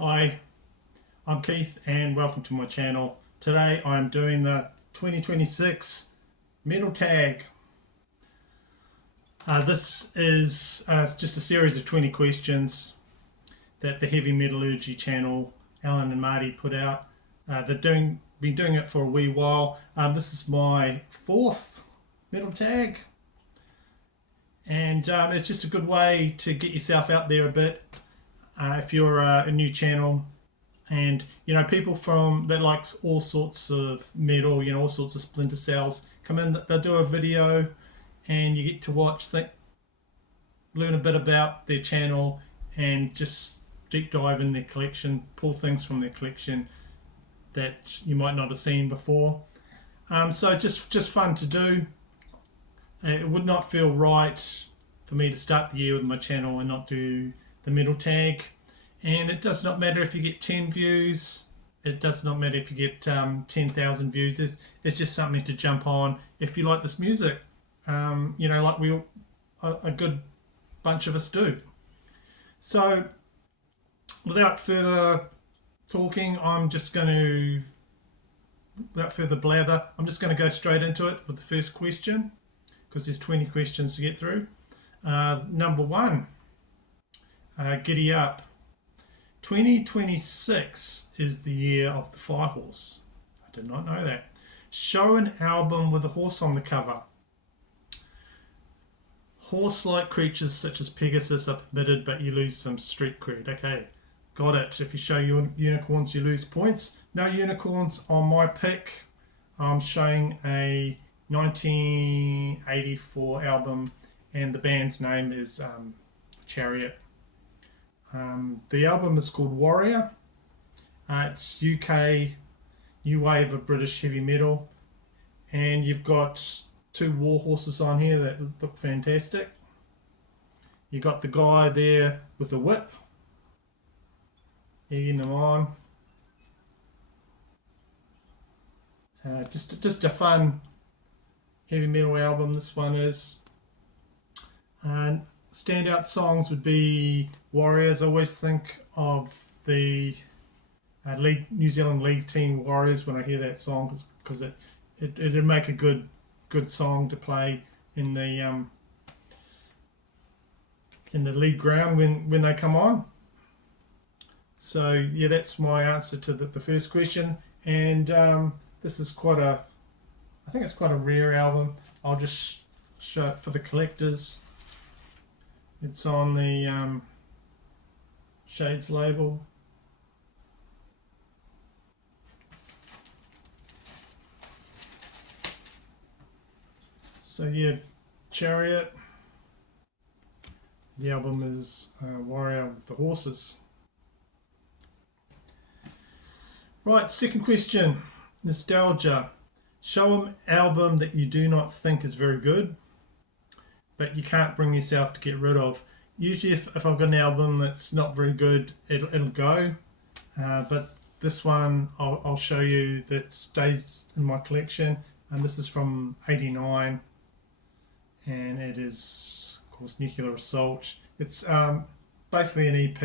Hi, I'm Keith and welcome to my channel. Today I'm doing the 2026 Metal Tag. This is just a series of 20 questions that the Heavy Metallurgy channel, Alan and Marty, put out. They've been doing it for a wee while. This is my fourth Metal Tag, and it's just a good way to get yourself out there a bit if you're a new channel. And people from that likes all sorts of metal, all sorts of Splinter Cells come in. They'll do a video, and you get to watch, learn a bit about their channel, and just deep dive in their collection, pull things from their collection that you might not have seen before. So just fun to do. It would not feel right for me to start the year with my channel and not do the Metal Tag. And it does not matter if you get 10 views. It does not matter if you get 10,000 views. It's just something to jump on if you like this music. Like a good bunch of us do. So, without further talking, without further blather, I'm just going to go straight into it with the first question, because there's 20 questions to get through. Number one, giddy up. 2026 is the year of the Firehorse. I did not know that. Show an album with a horse on the cover. Horse-like creatures such as Pegasus are permitted, but you lose some street cred. Okay, got it. If you show unicorns, you lose points. No unicorns on my pick. I'm showing a 1984 album, and the band's name is Chariot. The album is called Warrior. It's UK new wave of British heavy metal, and you've got two war horses on here that look fantastic. You got the guy there with the whip, egging them on. Just a fun heavy metal album. This one is. And standout songs would be Warriors. I always think of the New Zealand League team Warriors when I hear that song, because it'd make a good song to play in the league ground when they come on. So yeah, that's my answer to the first question. And this is I think it's quite a rare album. I'll just show it for the collectors. It's on the Shades label. So yeah, Chariot. The album is Warrior with the Horses. Right, second question. Nostalgia. Show an album that you do not think is very good, but you can't bring yourself to get rid of. Usually if I've got an album that's not very good, it'll go. But this one I'll show you that stays in my collection. And this is from '89. And it is, of course, Nuclear Assault. It's basically an EP.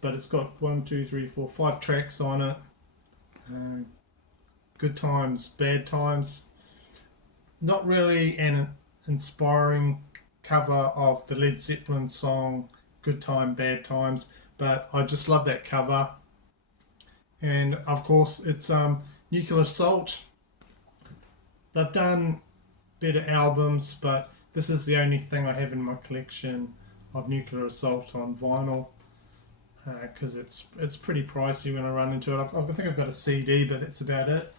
But it's got 5 tracks on it. Good times, bad times. Not really an inspiring cover of the Led Zeppelin song Good Time, Bad Times, but I just love that cover. And of course it's Nuclear Assault. They've done better albums, but this is the only thing I have in my collection of Nuclear Assault on vinyl, because it's pretty pricey when I run into it. I think I've got a CD, but that's about it.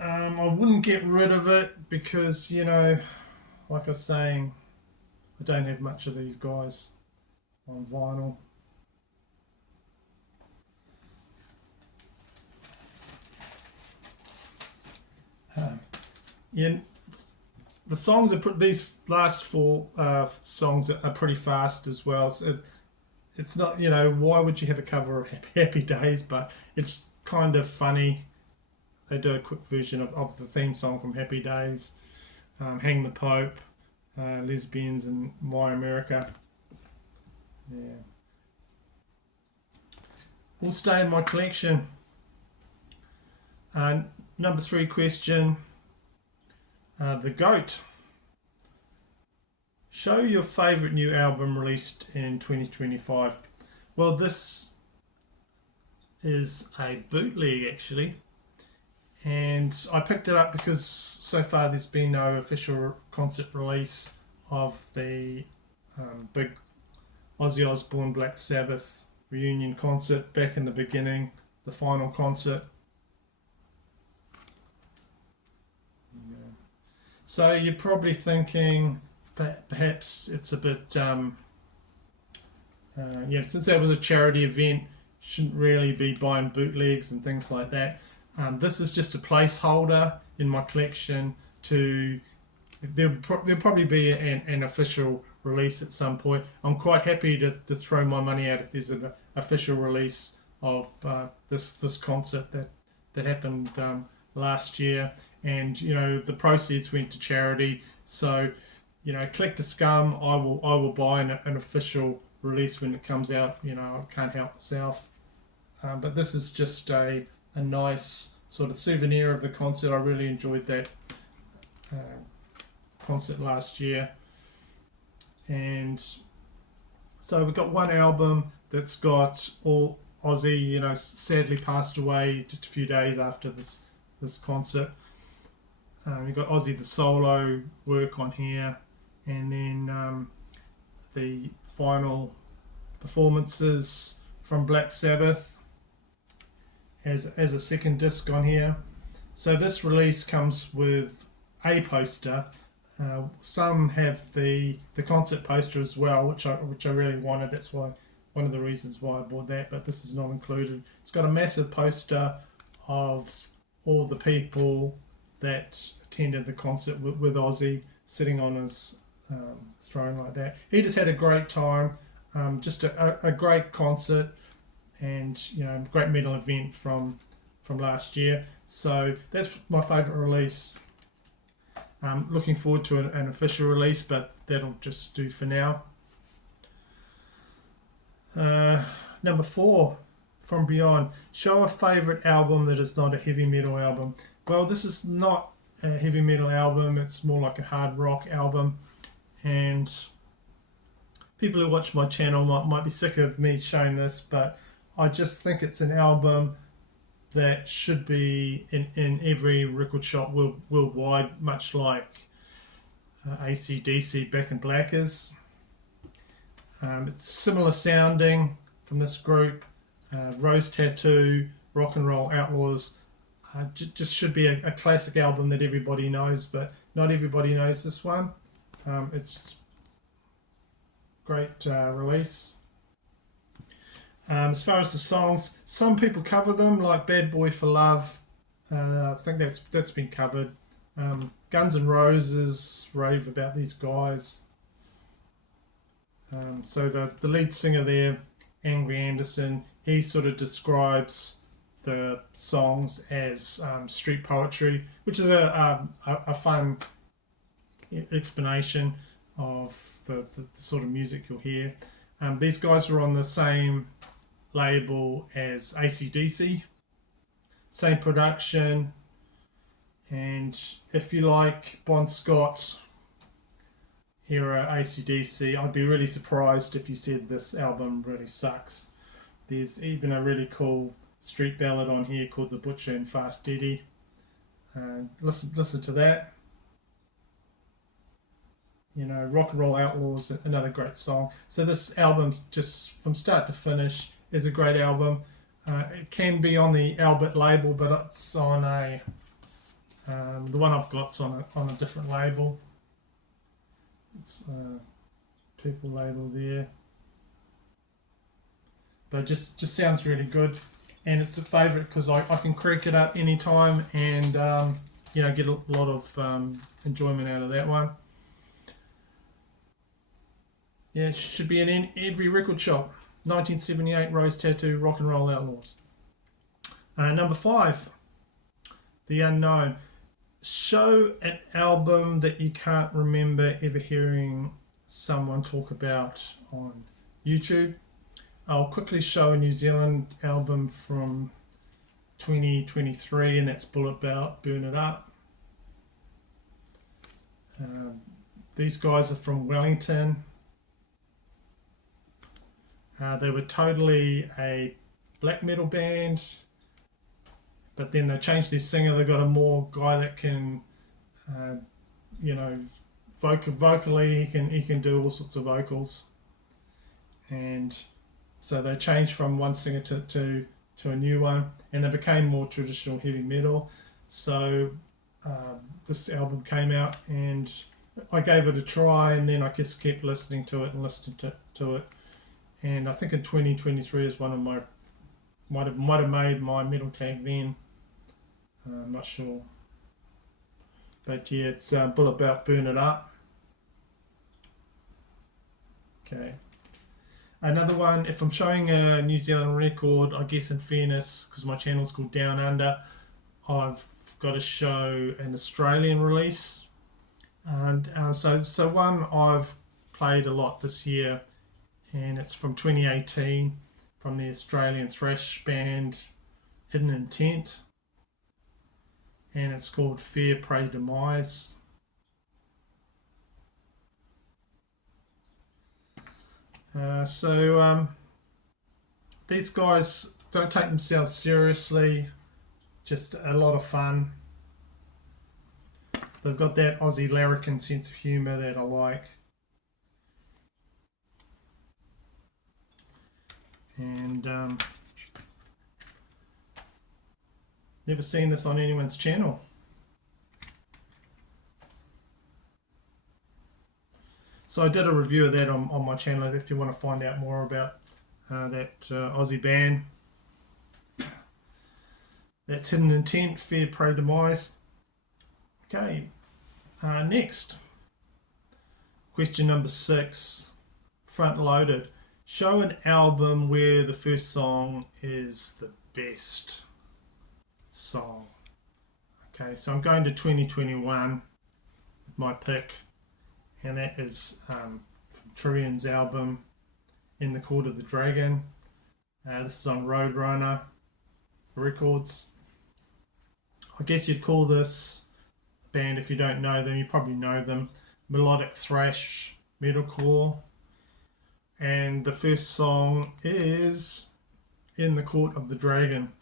I wouldn't get rid of it because, like I was saying, I don't have much of these guys on vinyl. The songs these last 4 songs are pretty fast as well. So it's not, why would you have a cover of Happy Days? But it's kind of funny. They do a quick version of the theme song from Happy Days. Hang the Pope. Lesbians and Why America. Yeah. Will stay in my collection. Number 3 question. The GOAT. Show your favourite new album released in 2025. Well, this is a bootleg actually, and I picked it up because so far there's been no official concert release of the big Ozzy Osbourne Black Sabbath reunion concert back in the beginning, the final concert. Yeah. So you're probably thinking perhaps it's a bit, since that was a charity event, shouldn't really be buying bootlegs and things like that. This is just a placeholder in my collection to. There'll probably be an official release at some point. I'm quite happy to throw my money out if there's an official release of this concert that happened last year, and the proceeds went to charity. So Collector Scum, I will buy an official release when it comes out. I can't help myself. But this is just a nice sort of souvenir of the concert. I really enjoyed that concert last year. And so we've got one album that's got all Ozzy, sadly passed away just a few days after this concert. We've got Ozzy the solo work on here, and then the final performances from Black Sabbath as a second disc on here. So this release comes with a poster. Some have the concert poster as well, which I really wanted. That's why one of the reasons why I bought that, but this is not included. It's got a massive poster of all the people that attended the concert with Ozzy sitting on his throne like that. He just had a great time, just a great concert, and great metal event from last year. So that's my favourite release. Looking forward to an official release, but that'll just do for now. Number 4, From Beyond. Show a favourite album that is not a heavy metal album. Well, this is not a heavy metal album. It's more like a hard rock album. And people who watch my channel might be sick of me showing this, but I just think it's an album that should be in every record shop worldwide, much like AC/DC Back in Black is. It's similar sounding from this group. Rose Tattoo, Rock and Roll Outlaws. Just should be a classic album that everybody knows, but not everybody knows this one. It's just great release. As far as the songs, some people cover them, like Bad Boy for Love. I think that's been covered. Guns N' Roses rave about these guys. So the lead singer there, Angry Anderson, he sort of describes the songs as street poetry, which is a fun explanation of the sort of music you'll hear. These guys were on the same label as AC/DC, same production, and if you like Bon Scott era AC/DC, I'd be really surprised if you said this album really sucks. There's even a really cool street ballad on here called The Butcher and Fast Eddie. Listen to that. Rock and Roll Outlaws, another great song. So this album, just from start to finish, is a great album. It can be on the Albert label, but it's on the one I've got's on a different label. It's purple label there, but just sounds really good, and it's a favourite because I can crank it up anytime and get a lot of enjoyment out of that one. Yeah, it should be in every record shop. 1978 Rose Tattoo, Rock and Roll Outlaws. Number 5, The Unknown. show an album that you can't remember ever hearing someone talk about on YouTube. I'll quickly show a New Zealand album from 2023, and that's Bullet Belt, Burn It Up. These guys are from Wellington. They were totally a black metal band, but then they changed their singer. They got a more guy that can, you know, vocally he can do all sorts of vocals, and so they changed from one singer to a new one, and they became more traditional heavy metal. So this album came out, and I gave it a try, and then I just kept listening to it and listening to it. And I think in 2023 is one of my might have made my metal tag then. I'm not sure, but yeah, it's Bullet Belt, Burn It Up. Okay. Another one, if I'm showing a New Zealand record, I guess in fairness, because my channel's called Down Under, I've got to show an Australian release. And so one I've played a lot this year, and it's from 2018 from the Australian thrash band Hidden Intent, and it's called Fair Prey Demise. These guys don't take themselves seriously, just a lot of fun. They've got that Aussie larrikin sense of humour that I like. And never seen this on anyone's channel. So I did a review of that on my channel if you want to find out more about that Aussie band. That's Hidden Intent, Fair Prey Demise. Okay, next. Question number 6, front loaded. Show an album where the first song is the best song. Okay, so I'm going to 2021 with my pick, and that is from Trivium's album In the Court of the Dragon. This is on Roadrunner Records. I guess you'd call this band, if you don't know them, you probably know them, melodic thrash metalcore. And the first song is In the Court of the Dragon.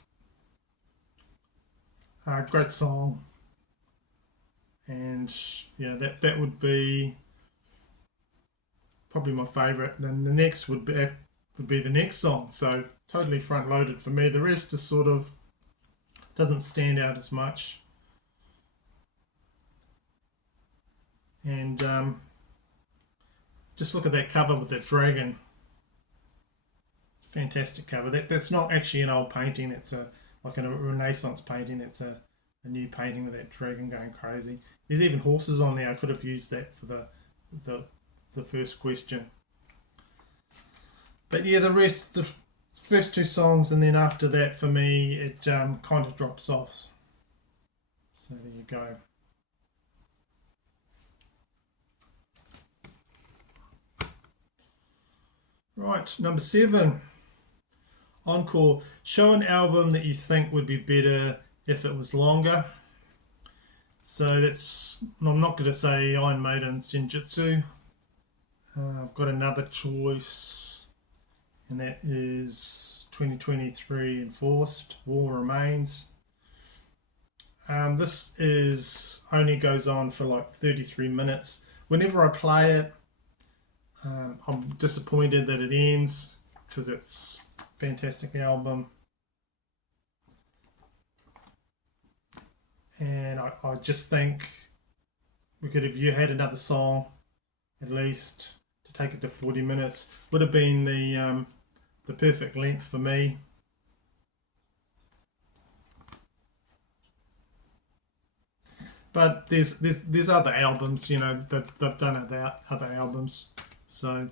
Great song. And yeah, that would be probably my favourite. Then the next would be the next song. So totally front loaded for me. The rest is sort of doesn't stand out as much. And just look at that cover with that dragon. Fantastic cover. That's not actually an old painting. It's like a Renaissance painting. It's a new painting with that dragon going crazy. There's even horses on there. I could have used that for the first question. But yeah, the rest, the first two songs, and then after that, for me, it kind of drops off. So there you go. Right, number 7. Encore. Show an album that you think would be better if it was longer. So that's, I'm not going to say Iron Maiden Senjutsu. I've got another choice, and that is 2023 Enforced, War Remains. This is only goes on for like 33 minutes. Whenever I play it, I'm disappointed that it ends because it's a fantastic album. And I just think we could have had another song at least to take it to 40 minutes. Would have been the perfect length for me. But there's other albums, you know, they've done other albums. So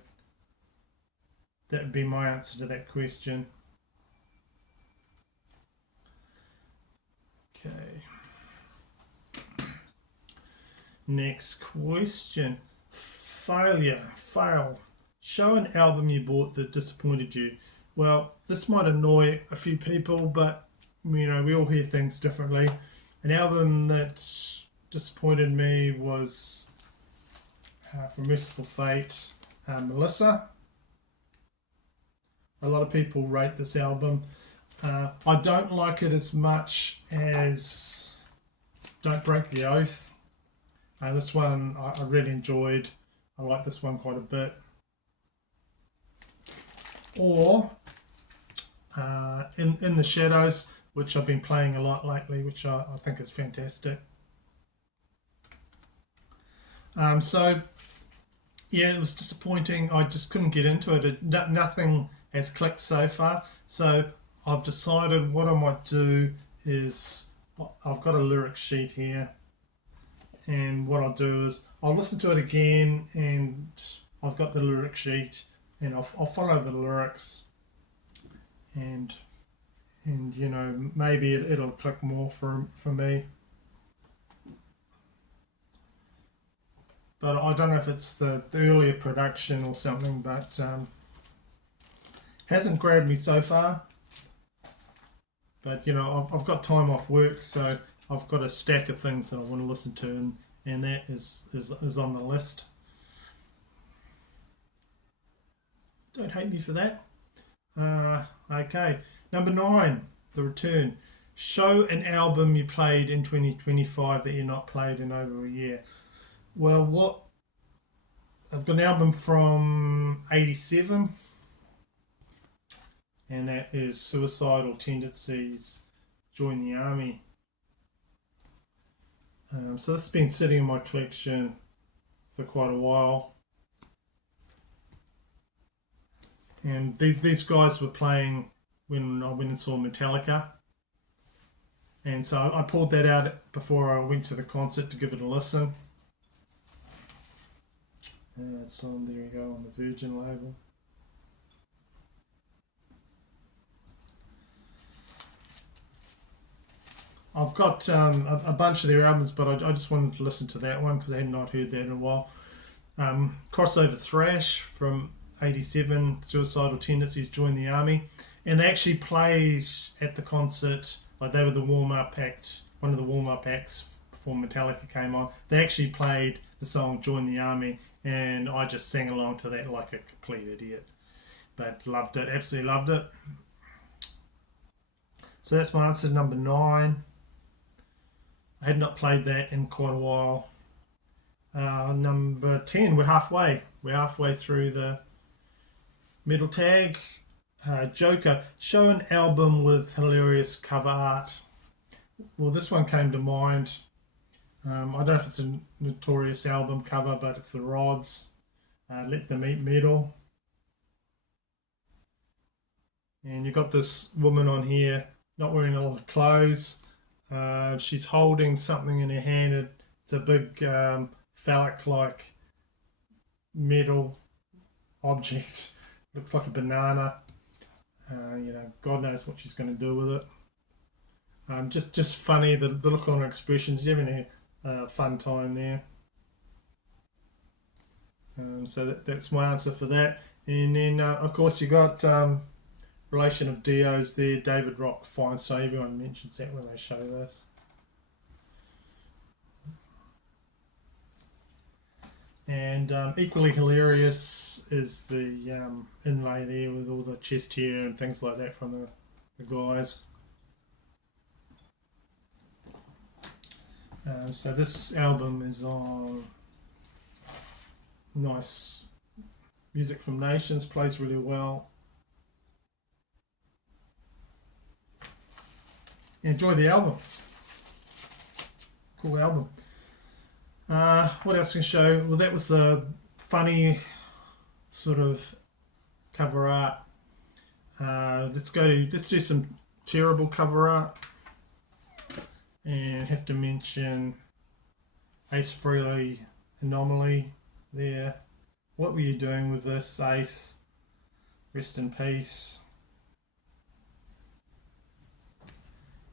that would be my answer to that question. Okay. Next question. Fail. Show an album you bought that disappointed you. Well, this might annoy a few people, but we all hear things differently. An album that disappointed me was from Merciful Fate, Melissa. A lot of people rate this album. I don't like it as much as Don't Break the Oath. This one I really enjoyed. I like this one quite a bit. Or in the Shadows, which I've been playing a lot lately, which I think is fantastic. So yeah, it was disappointing. I just couldn't get into it. Nothing has clicked so far. So I've decided what I might do is I've got a lyric sheet here, and what I'll do is I'll listen to it again, and I've got the lyric sheet, and I'll follow the lyrics, and maybe it'll click more for me. But I don't know if it's the earlier production or something, but hasn't grabbed me so far. But I've got time off work, so I've got a stack of things that I want to listen to, and that is on the list. Don't hate me for that. Okay, number 9, The Return. Show an album you played in 2025 that you're not played in over a year. Well, I've got an album from '87, and that is Suicidal Tendencies, Join the Army. So this has been sitting in my collection for quite a while. And these guys were playing when I went and saw Metallica. And so I pulled that out before I went to the concert to give it a listen. It's on, there you go, on the Virgin label. I've got a bunch of their albums, but I just wanted to listen to that one because I had not heard that in a while. Crossover Thrash from '87, Suicidal Tendencies, Join the Army. And they actually played at the concert, like they were the warm-up act, one of the warm-up acts before Metallica came on. They actually played the song Join the Army, and I just sang along to that like a complete idiot. But loved it, absolutely loved it. So that's my answer to number 9. I had not played that in quite a while. Number 10, we're halfway. We're halfway through the middle tag. Joker, show an album with hilarious cover art. Well, this one came to mind. I don't know if it's a notorious album cover, but it's the Rods, Let Them Eat Metal. And you've got this woman on here not wearing a lot of clothes. She's holding something in her hand. It's a big phallic-like metal object. Looks like a banana. God knows what she's going to do with it. Just funny, the look on her expression. She's having a fun time there. So that's my answer for that. And then, of course, you got relation of Dio's there, David Rock Feinstein. Everyone mentions that when they show this. And equally hilarious is the inlay there with all the chest hair and things like that from the guys. So this album is on nice Music from Nations, plays really well. Enjoy the albums. Cool album. What else can I show? Well, that was a funny sort of cover art. Let's do some terrible cover art, and have to mention Ace Frehley Anomaly there. What were you doing with this, Ace? Rest in peace.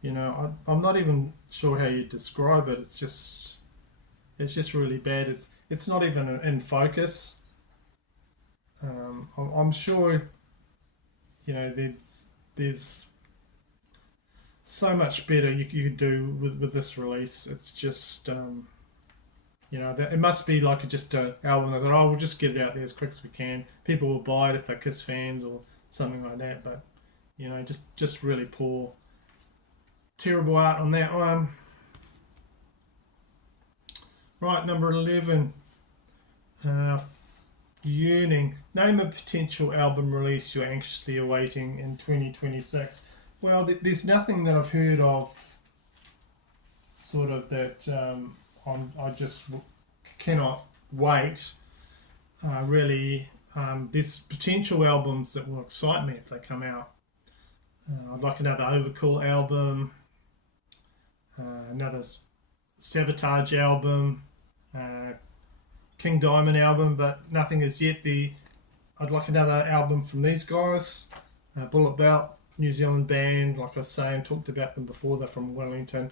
I'm not even sure how you describe it. It's just really bad. It's not even in focus. I'm sure there's so much better you could do with this release. It's just it must be like just an album that we'll just get it out there as quick as we can. People will buy it if they're Kiss fans or something like that. But just really poor, terrible art on that one. Right, number 11. Yearning. Name a potential album release you're anxiously awaiting in 2026. Well, there's nothing that I've heard of sort of that I just cannot wait. Really, there's potential albums that will excite me if they come out. I'd like another Overkill album, another Sabotage album, King Diamond album, but nothing as yet. I'd like another album from these guys, Bullet Belt, New Zealand band. Like I was saying, talked about them before. They're from Wellington.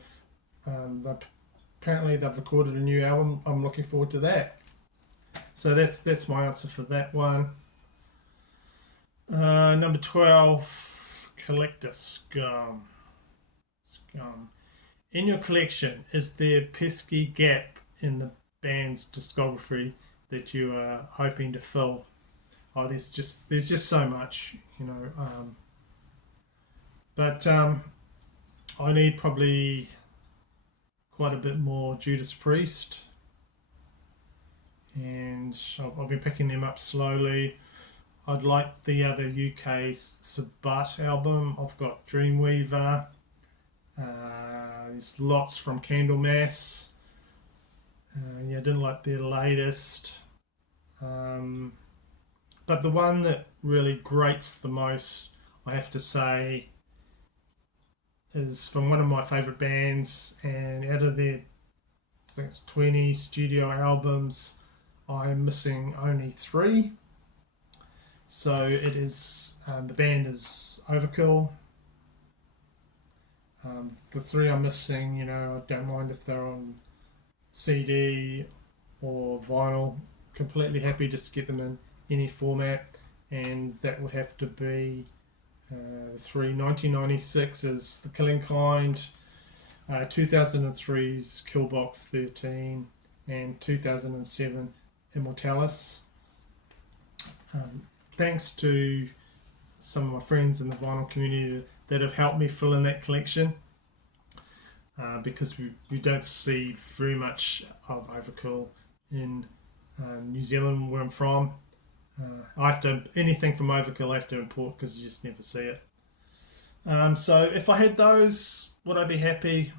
Apparently they've recorded a new album. I'm looking forward to that. So that's my answer for that one. Number 12, Collector Scum. In your collection, is there a pesky gap in the band's discography that you are hoping to fill? Oh, there's just so much, but I need probably quite a bit more Judas Priest, and I've been picking them up slowly. I'd like the other UK Sabat album. I've got Dreamweaver. There's lots from Candlemass. I didn't like their latest. But the one that really grates the most, I have to say, is from one of my favourite bands, and out of their, I think it's 20 studio albums, I'm missing only 3. So it is, the band is Overkill. The 3 I'm missing, I don't mind if they're on CD or vinyl. Completely happy just to get them in any format, and that would have to be 1996 is The Killing Kind, 2003's Killbox 13, and 2007 Immortalis. Thanks to some of my friends in the vinyl community that have helped me fill in that collection, because we don't see very much of Overkill in New Zealand, where I'm from. Anything from Overkill I have to import because you just never see it. So if I had those, would I be happy?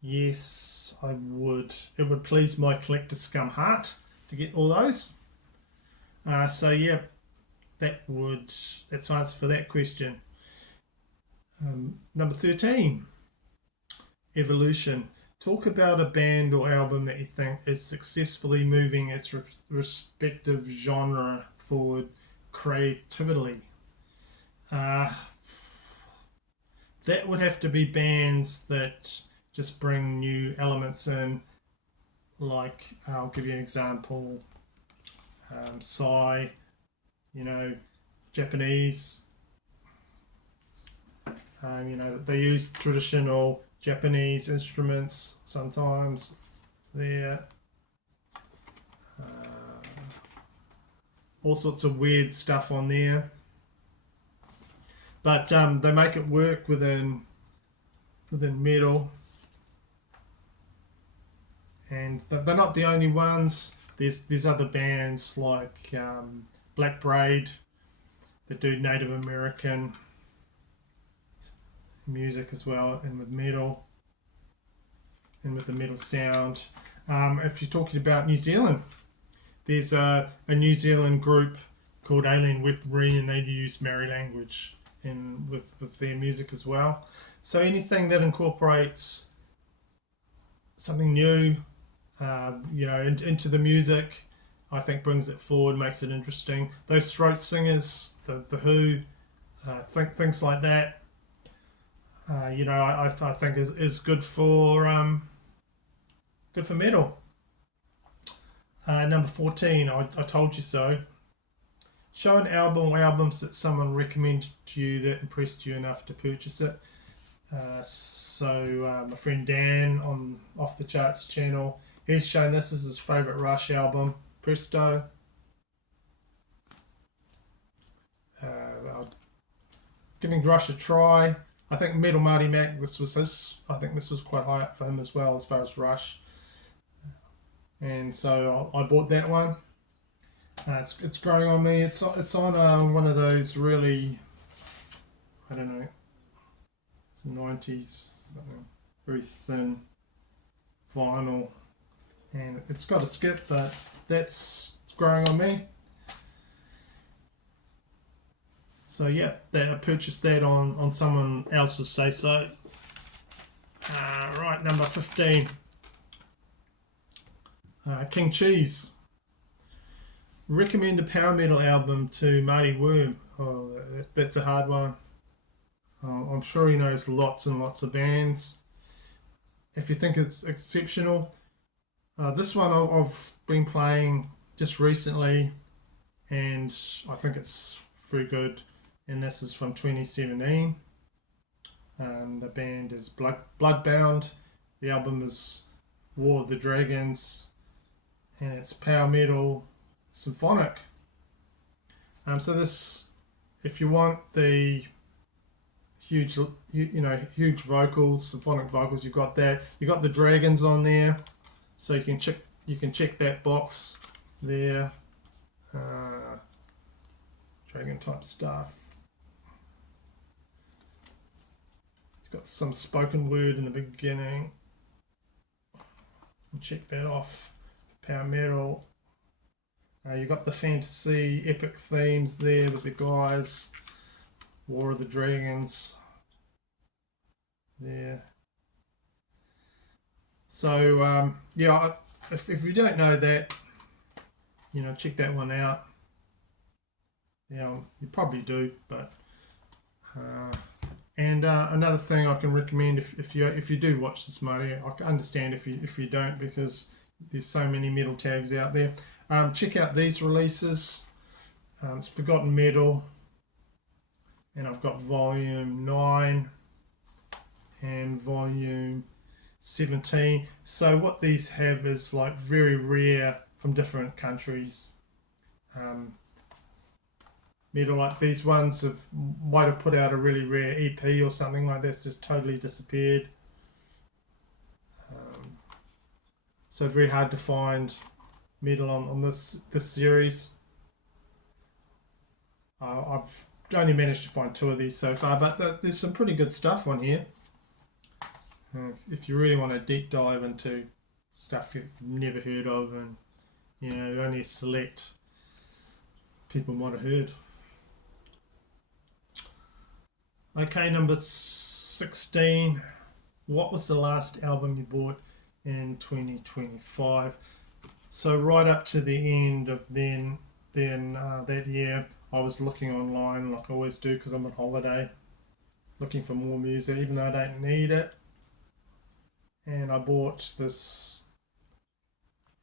Yes, I would. It would please my collector scum heart to get all those. So yeah, that's answer for that question. Number 13, Evolution. Talk about a band or album that you think is successfully moving its respective genre forward creatively. That would have to be bands that just bring new elements in. Like, I'll give you an example. Psy, Japanese. They use traditional Japanese instruments sometimes there. All sorts of weird stuff on there. But they make it work within metal. And they're not the only ones. There's other bands like Black Braid that do Native American music as well, and with metal, and with the metal sound. If you're talking about New Zealand, there's a New Zealand group called Alien Weaponry, and they use Maori language with their music as well. So anything that incorporates something new, into the music, I think brings it forward, makes it interesting. Those throat singers, the Who, things like that. I think is good for good for metal. Number 14, I told you so. Show an album or albums that someone recommended to you that impressed you enough to purchase it. My friend Dan on Off the Charts channel, he's shown this as his favourite Rush album, Presto. Giving Rush a try. I think Metal Marty Mac, this was his. I think this was quite high up for him as well as far as Rush. And so I bought that one. It's growing on me. It's on one of those really, I don't know, it's 90s, very thin vinyl, and it's got a skip, but it's growing on me. So yeah, I purchased that on someone else's say so. Right, number 15. King Cheese. Recommend a power metal album to Marty Worm. Oh, that's a hard one. I'm sure he knows lots and lots of bands. If you think it's exceptional, this one I've been playing just recently, and I think it's very good. And this is from 2017. The band is Bloodbound. The album is War of the Dragons, and it's power metal symphonic. So this, if you want the huge, huge vocals, symphonic vocals, you've got that. You got the dragons on there, so you can check that box there. Dragon type stuff. You've got some spoken word in the beginning. Check that off. Power metal. You got the fantasy epic themes there with the guys. War of the Dragons there. So if you don't know that, check that one out. You probably do, but another thing I can recommend if you do watch this, Marty, I can understand if you don't, because there's so many metal tags out there. Check out these releases. It's Forgotten Metal, and I've got volume 9 and volume 17. So what these have is like very rare from different countries. Metal, like these ones might have put out a really rare EP or something like this, just totally disappeared. So very hard to find metal on this series. I've only managed to find 2 of these so far, but there's some pretty good stuff on here. If you really want to deep dive into stuff you've never heard of, and only select people might have heard. Okay, number 16. What was the last album you bought in 2025? So right up to the end of that year, I was looking online like I always do because I'm on holiday, looking for more music even though I don't need it. And I bought this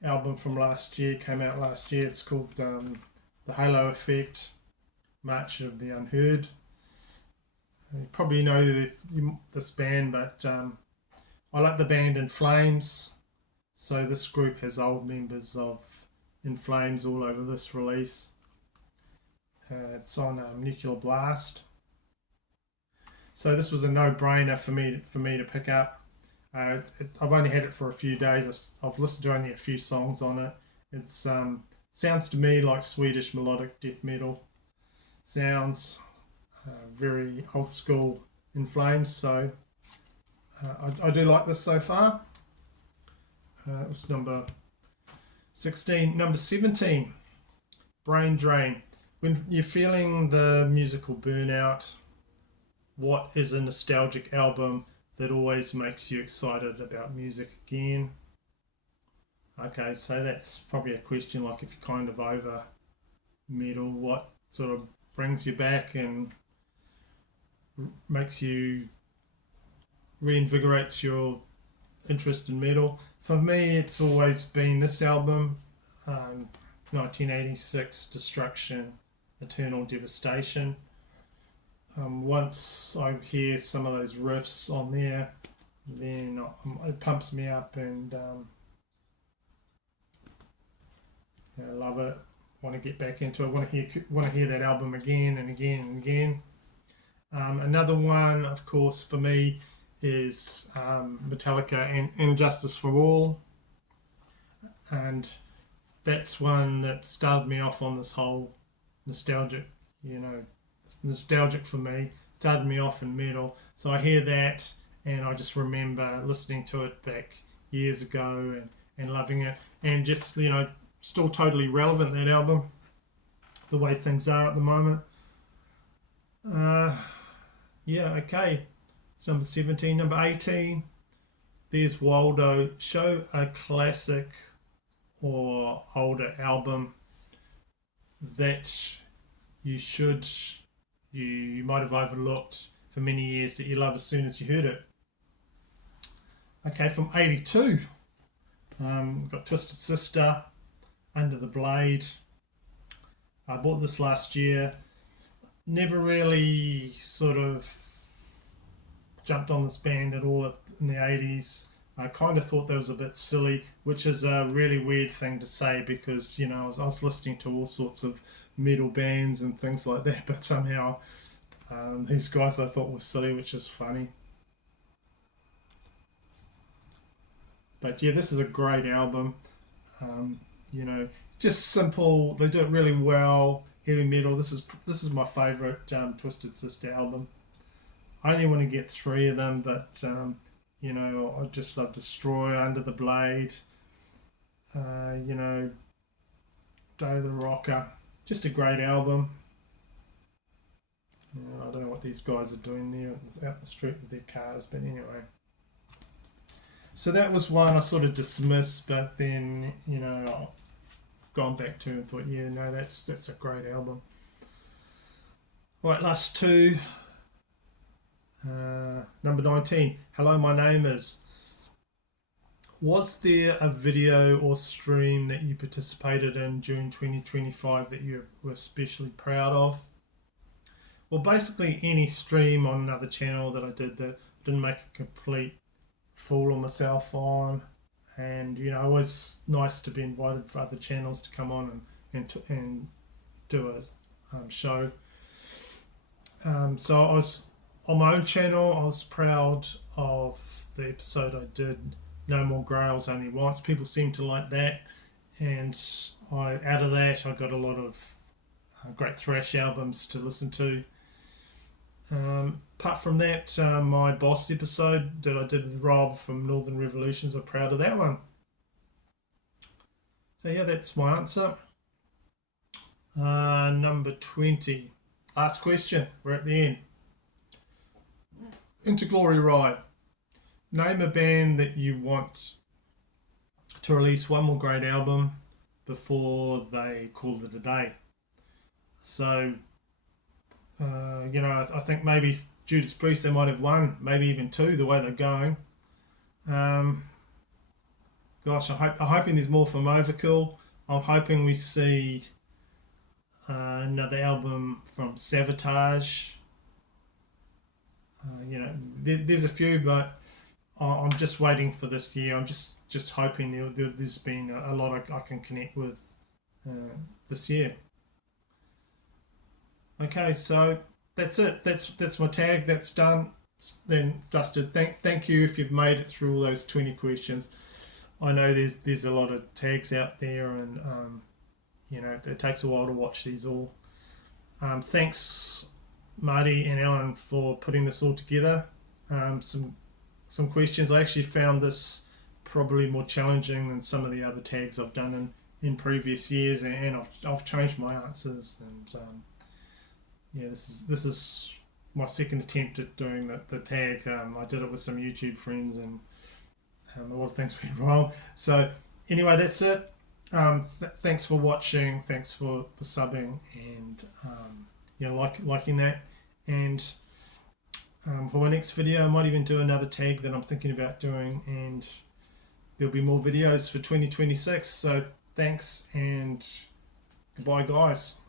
album from last year, came out last year. It's called The Halo Effect, March of the Unheard. You probably know this band, but I like the band In Flames. So this group has old members of In Flames all over this release. It's on Nuclear Blast. So this was a no-brainer for me to pick up. I've only had it for a few days. I've listened to only a few songs on it. It sounds to me like Swedish melodic death metal sounds, very old school In Flames. So I do like this so far. It was number 16. Number 17, Brain Drain. When you're feeling the musical burnout, what is a nostalgic album that always makes you excited about music again? Okay, so that's probably a question like if you're kind of over metal, what sort of brings you back and makes you reinvigorates your interest in metal. For me, it's always been this album, 1986, Destruction, Eternal Devastation. Once I hear some of those riffs on there, then it pumps me up, and I love it. Want to get back into it. Want to hear that album again and again and again. Another one, of course, for me is Metallica and Justice for All, and that's one that started me off on this whole nostalgic for me. Started me off in metal, so I hear that, and I just remember listening to it back years ago and loving it, and just still totally relevant, that album, the way things are at the moment. Okay. It's number 17. Number 18, there's Waldo. Show a classic or older album that you might have overlooked for many years that you love as soon as you heard it. Okay, from 82, got Twisted Sister, Under the Blade. I bought this last year. Never really sort of jumped on this band at all in the 80s. I kind of thought that was a bit silly, which is a really weird thing to say, because I was listening to all sorts of metal bands and things like that, but somehow these guys I thought were silly, which is funny. But yeah, this is a great album. Just simple. They do it really well. Heavy metal. This is my favorite Twisted Sister album. I only want to get 3 of them, but I just love Destroy, Under the Blade, Day of the Rocker. Just a great album. I don't know what these guys are doing there out the street with their cars, but anyway. So that was one I sort of dismissed, but then I've gone back to and thought, yeah, no, that's a great album. Right, last 2. Number 19, Hello, My Name Is. Was there a video or stream that you participated in during 2025 that you were especially proud of? Well, basically any stream on another channel that I did that didn't make a complete fool of myself on, and it was nice to be invited for other channels to come on and do a show. So I was on my own channel. I was proud of the episode I did, No More Grails, Only Once. People seemed to like that, and out of that I got a lot of great thrash albums to listen to. Apart from that, my Boss episode that I did with Rob from Northern Revolutions, I'm proud of that one. So yeah, that's my answer. Number 20. Last question. We're at the end. Into Glory Ride. Name a band that you want to release one more great album before they call it a day. So, I think maybe Judas Priest, they might have one, maybe even 2, the way they're going. Gosh, I'm hoping there's more from Overkill. I'm hoping we see another album from Savatage. There's a few, but I'm just waiting for this year. I'm just hoping there's been a lot I can connect with this year. Okay, so that's it. That's my tag. That's done. It's then dusted. Thank you if you've made it through all those 20 questions. I know there's a lot of tags out there, and it takes a while to watch these all. Thanks, Marty and Alan, for putting this all together. Some questions. I actually found this probably more challenging than some of the other tags I've done in previous years, and I've changed my answers. And this is my second attempt at doing the tag. I did it with some YouTube friends, and a lot of things went wrong. So anyway, that's it. Thanks for watching. Thanks for subbing, and liking that. And for my next video. I might even do another tag that I'm thinking about doing, and there'll be more videos for 2026. So thanks and goodbye, guys.